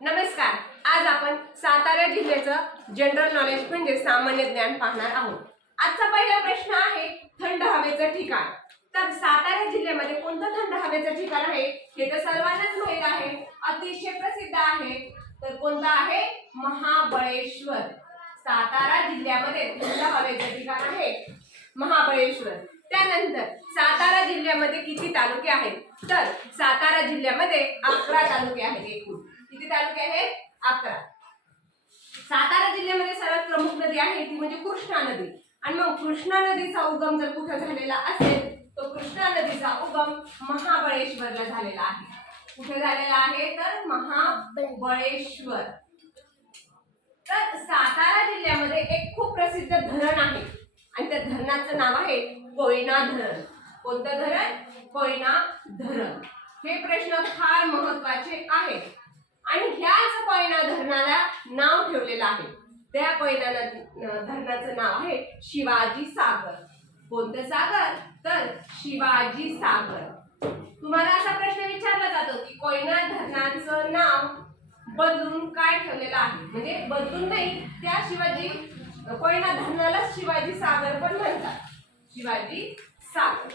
नमस्कार आज आपण सातारा जिल्ह्याचं जनरल नॉलेज म्हणजे सामान्य ज्ञान पाहणार आहोत. आजचा पहिला प्रश्न आहे थंड हवेचं ठिकाण. तर सातारा जिल्ह्यामध्ये कोणतं थंड हवेचं ठिकाण आहे? हे तर सर्वांनाच माहीत आहे अतिशय प्रसिद्ध आहे. तर कोणतं आहे? महाबळेश्वर. सातारा जिल्ह्यामध्ये थंड हवेचं ठिकाण आहे महाबळेश्वर. त्यानंतर सातारा जिल्ह्यामध्ये किती तालुके आहेत? तर सातारा जिल्ह्यामध्ये अकरा तालुके आहेत एकूण. किती तालुके आहेत? अकरा. सातारा जिल्ह्यामध्ये सर्वात प्रमुख नदी आहे ती म्हणजे कृष्णा नदी. आणि मग कृष्णा नदीचा उगम जर कुठं झालेला असेल तो कृष्णा नदीचा उगम महाबळेश्वरला झालेला आहे. कुठे झालेला आहे? तर महाबळेश्वर. तर सातारा जिल्ह्यामध्ये एक खूप प्रसिद्ध धरण आहे. आणि त्या धरणाचं नाव आहे कोयना धरण. कोणतं धरण? कोयना धरण. हे प्रश्न फार महत्त्वाचे आहेत. आणि ह्याच कोयना धरणाला नाव ठेवलेलं आहे. त्या कोयना धरणाचं नाव आहे शिवाजी सागर. कोणतं सागर? तर शिवाजी सागर. तुम्हाला असा प्रश्न विचारला जातो की कोयना धरणाचं नाव बदलून काय ठेवलेलं आहे? म्हणजे बदलून नाही त्या शिवाजी कोयना धरणालाच शिवाजी सागर पण म्हणतात. शिवाजी सागर.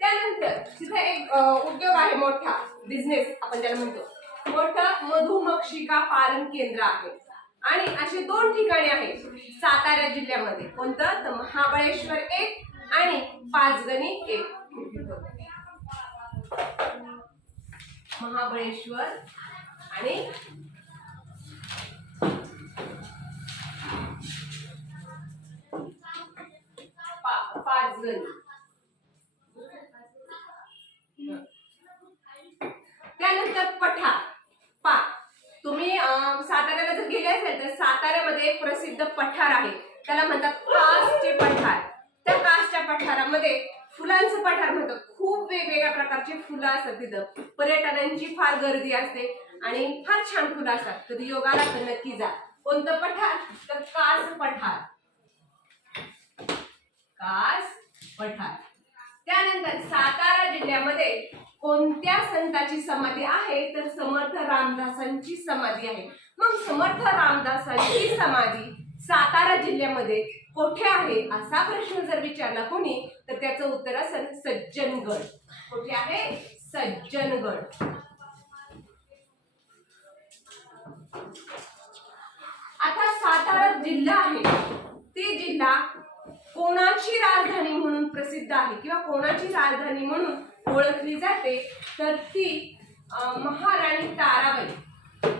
त्यानंतर तिथे एक उद्योग आहे मोठा बिझनेस आपण त्याला म्हणतो. मोठं मधुमक्षिका पालन केंद्र आहे. आणि असे दोन ठिकाणे आहेत सातारा जिल्ह्यामध्ये. कोणतं? तर महाबळेश्वर एक आणि पाचगणी एक. महाबळेश्वर आणि त्यानंतर पठार पा. तुम्ही साताऱ्याला जर गेले असेल तर साताऱ्यामध्ये एक प्रसिद्ध पठार आहे. त्याला म्हणतात कासचे पठार. त्या कासच्या पठारामध्ये फुलांचं पठार म्हणतात. खूप वेगवेगळ्या प्रकारची फुलं असतात तिथं. पर्यटनांची फार गर्दी असते आणि फार छान फुलं असतात. कधी योगाला तर नक्की जा. कोणतं पठार? तर कास पठार. कास पठार. त्यानंतर सातारा जिल्ह्यामध्ये कोणत्या संताची समाधी आहे? तर समर्थ रामदासांची समाधी आहे. मग समर्थ रामदासांची समाधी सातारा जिल्ह्यामध्ये कोठे आहे? असा प्रश्न जर विचारला कोणी तर त्याचं उत्तर असेल सज्जनगड. कुठे आहे? सज्जनगड. आता सातारा जिल्हा आहे ते जिल्हा कोणाची राजधानी म्हणून प्रसिद्ध आहे. किंवा कोणाची राजधानी म्हणून ओळखली जाते तर ती महाराणी ताराबाई.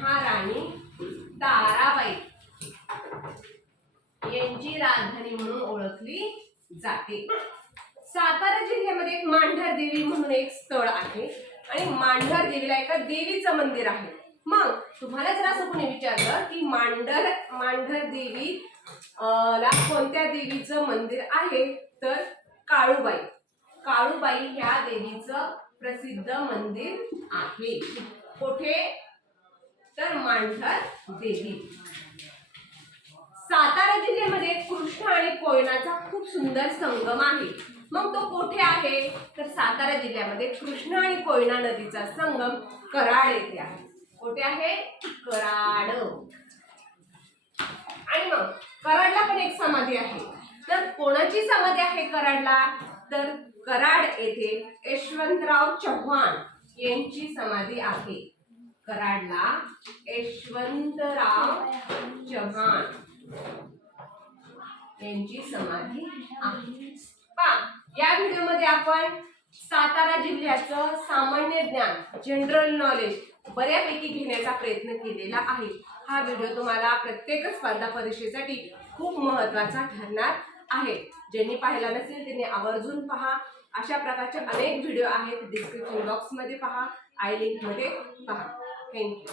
महाराणी ताराबाई. यांची राजधानी म्हणून ओळखली जाते. सातारा जिल्ह्यामध्ये एक मांढर देवी म्हणून एक स्थळ आहे आणि मांढर देवीला एका देवीचं मंदिर आहे. मग तुम्हाला जर असं कोणी विचारलं की मांढर मांढर देवी ला कोणत्या देवीचं मंदिर आहे? तर काळूबाई. काळूबाई ह्या देवीचं प्रसिद्ध मंदिर आहे. कुठे? तर मांढर देवी. सातारा जिल्ह्यामध्ये कृष्ण आणि कोयनाचा खूप सुंदर संगम आहे. मग तो कुठे आहे? तर सातारा जिल्ह्यामध्ये कृष्ण आणि कोयना नदीचा संगम कराड येथे आहे. कोठे आहे? कराड. आणि मग कराडला पण एक समाधी आहे. तर कोणाची समाधी आहे कराडला? तर कराड येथे यशवंतराव चव्हाण यांची समाधी आहे. कराडला यशवंतराव चव्हाण यांची समाधी आहे. पा या व्हिडिओमध्ये आपण सातारा जिल्ह्याचं सामान्य ज्ञान जनरल नॉलेज बऱ्यापैकी घेण्याचा प्रयत्न केलेला आहे. हा व्हिडिओ तुम्हाला प्रत्येक स्पर्धा परीक्षेसाठी खूप महत्त्वाचा ठरणार आहे. ज्यांनी पाहिला नसेल त्यांनी आवर्जून पहा. अशा प्रकारचे अनेक व्हिडिओ आहेत. डिस्क्रिप्शन बॉक्समध्ये पहा. आय लिंकमध्ये पहा. थँक्यू